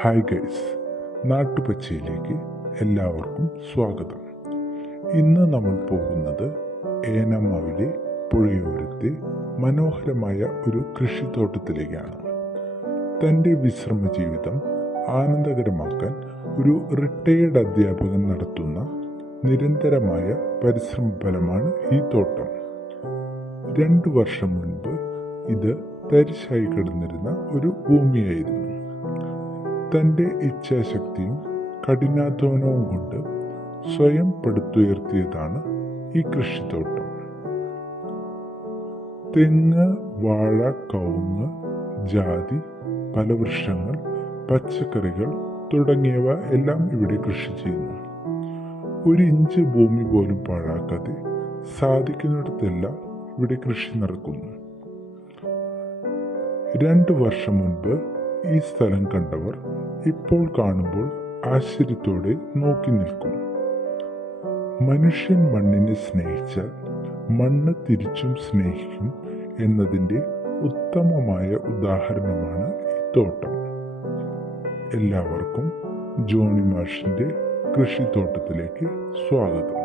Hi guys, നാട്ടുപച്ചയിലേക്ക് എല്ലാവർക്കും സ്വാഗതം. ഇന്ന് നമ്മൾ പോകുന്നത് ഏനമാവിലെ പുഴയോരത്തെ മനോഹരമായ ഒരു കൃഷിത്തോട്ടത്തിലേക്കാണ്. തൻ്റെ വിശ്രമ ജീവിതം ആനന്ദകരമാക്കാൻ ഒരു റിട്ടയേർഡ് അധ്യാപകൻ നടത്തുന്ന നിരന്തരമായ പരിശ്രമ ഫലമാണ് ഈ തോട്ടം. 2 വർഷം മുൻപ് ഇത് തരിശായി കിടന്നിരുന്ന ഒരു ഭൂമിയായിരുന്നു. തൻ്റെ ഇച്ഛാശക്തിയും കഠിനാധ്വാനവും കൊണ്ട് സ്വയം പടുത്തുയർത്തിയതാണ് ഈ കൃഷിത്തോട്ടം. തെങ്ങ്, വാഴ, കവുങ്ങ്, ജാതി, ഫലവൃക്ഷങ്ങൾ, പച്ചക്കറികൾ തുടങ്ങിയവ എല്ലാം ഇവിടെ കൃഷി ചെയ്യുന്നു. 1 ഇഞ്ച് ഭൂമി പോലും പാഴാക്കാതെ സാധിക്കുന്നിടത്തെല്ലാം ഇവിടെ കൃഷി നടക്കുന്നു. 2 വർഷം മുൻപ് ഈ സ്ഥലം കണ്ടവർ ഇപ്പോൾ കാണുമ്പോൾ ആശ്ചര്യത്തോടെ നോക്കി നിൽക്കും. മനുഷ്യൻ മണ്ണിനെ സ്നേഹിച്ചാൽ മണ്ണ് തിരിച്ചും സ്നേഹിക്കും എന്നതിൻ്റെ ഉത്തമമായ ഉദാഹരണമാണ് ഈ തോട്ടം. എല്ലാവർക്കും ജോണി മാഷിൻ്റെ കൃഷിത്തോട്ടത്തിലേക്ക് സ്വാഗതം.